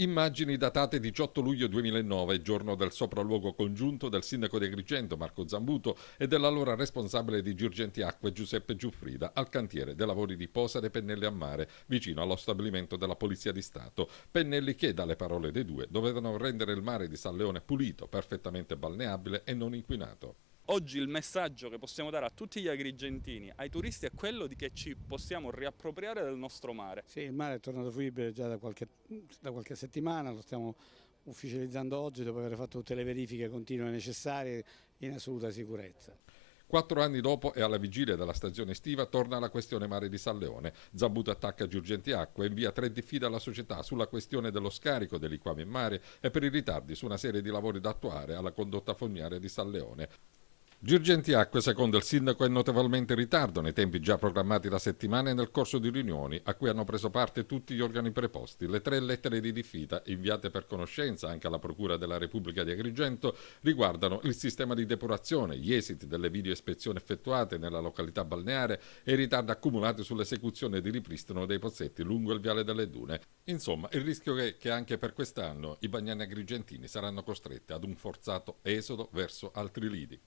Immagini datate 18 luglio 2009, giorno del sopralluogo congiunto del sindaco di Agrigento Marco Zambuto e dell'allora responsabile di Girgenti Acque Giuseppe Giuffrida al cantiere dei lavori di posa dei pennelli a mare vicino allo stabilimento della Polizia di Stato. Pennelli che, dalle parole dei due, dovevano rendere il mare di San Leone pulito, perfettamente balneabile e non inquinato. Oggi il messaggio che possiamo dare a tutti gli agrigentini, ai turisti, è quello di che ci possiamo riappropriare del nostro mare. Sì, il mare è tornato fruibile già da qualche settimana, lo stiamo ufficializzando oggi dopo aver fatto tutte le verifiche continue necessarie in assoluta sicurezza. 4 anni dopo e alla vigilia della stagione estiva torna la questione mare di San Leone. Zambuto attacca Girgenti Acque e invia 3 diffide alla società sulla questione dello scarico dei liquami in mare e per i ritardi su una serie di lavori da attuare alla condotta fognaria di San Leone. Girgenti Acque, secondo il sindaco, è notevolmente in ritardo nei tempi già programmati da settimane nel corso di riunioni a cui hanno preso parte tutti gli organi preposti. Le 3 lettere di diffida, inviate per conoscenza anche alla Procura della Repubblica di Agrigento, riguardano il sistema di depurazione, gli esiti delle video ispezioni effettuate nella località balneare e i ritardi accumulati sull'esecuzione di ripristino dei pozzetti lungo il viale delle Dune. Insomma, il rischio è che anche per quest'anno i bagnani agrigentini saranno costretti ad un forzato esodo verso altri lidi.